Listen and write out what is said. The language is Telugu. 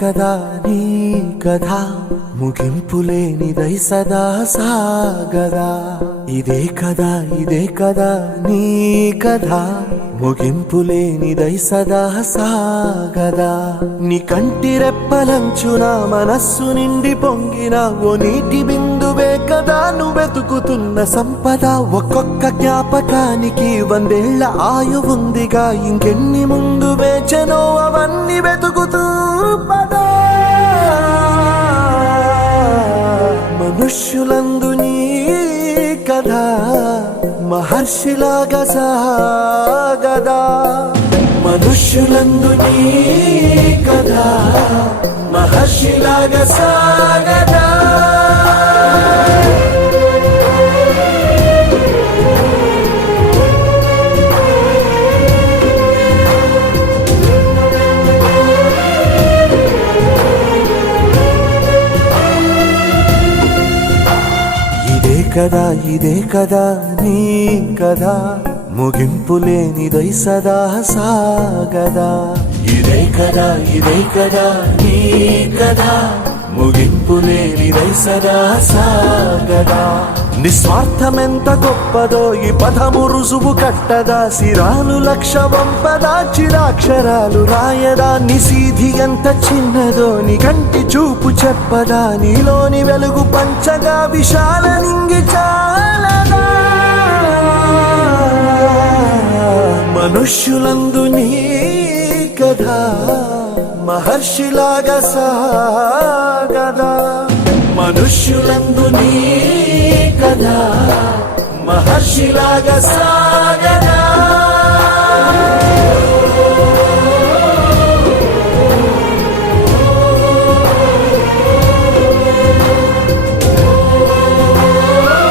కదా నీ కథ ముగింపులేనిదై సదా సాగదా. ఇదే కదా నీ కథ ముగింపులేనిదై సదా సాగదా. నీ కంటి రెప్పలంచున మనస్సు నిండి పొంగిన ఓ నీటి బిందువే కదా నువ్వెతుకుతున్న సంపద. ఒక్కొక్క జ్ఞాపకానికి 100 ఏళ్ల ఆయువుందిగా, ఇంకెన్ని ముందు వేచనో అవన్నీ వెతుకుతూ పదా. మనుష్యులందు నీ కథ మహర్షిలాగా సాగదా. మనుష్యులందు నీ కథ మహర్షిలాగా సాగదా. ఇదే కదా నీ కథ ముగింపులేనిదై సదా సాగదా. ఇదే కదా నీ కథ ముగింపులేనిదై సదా సాగదా. నిస్వార్థమెంత గొప్పదో ఈ పదము రుజువు కట్టదా. సిరాలు లక్ష వంపదా, చిరాక్షరాలు రాయదా. నిశీధి ఎంత చిన్నదో నీ కంటి చూపు చెప్పదా. నీలోని వెలుగు పంచగా విశాల నింగి చాలదా. మనుష్యులందు నీ కథ మహర్షిలాగా సాగదా. మనుష్యులందు నీ కథ మహర్షిలాగా సాగదా.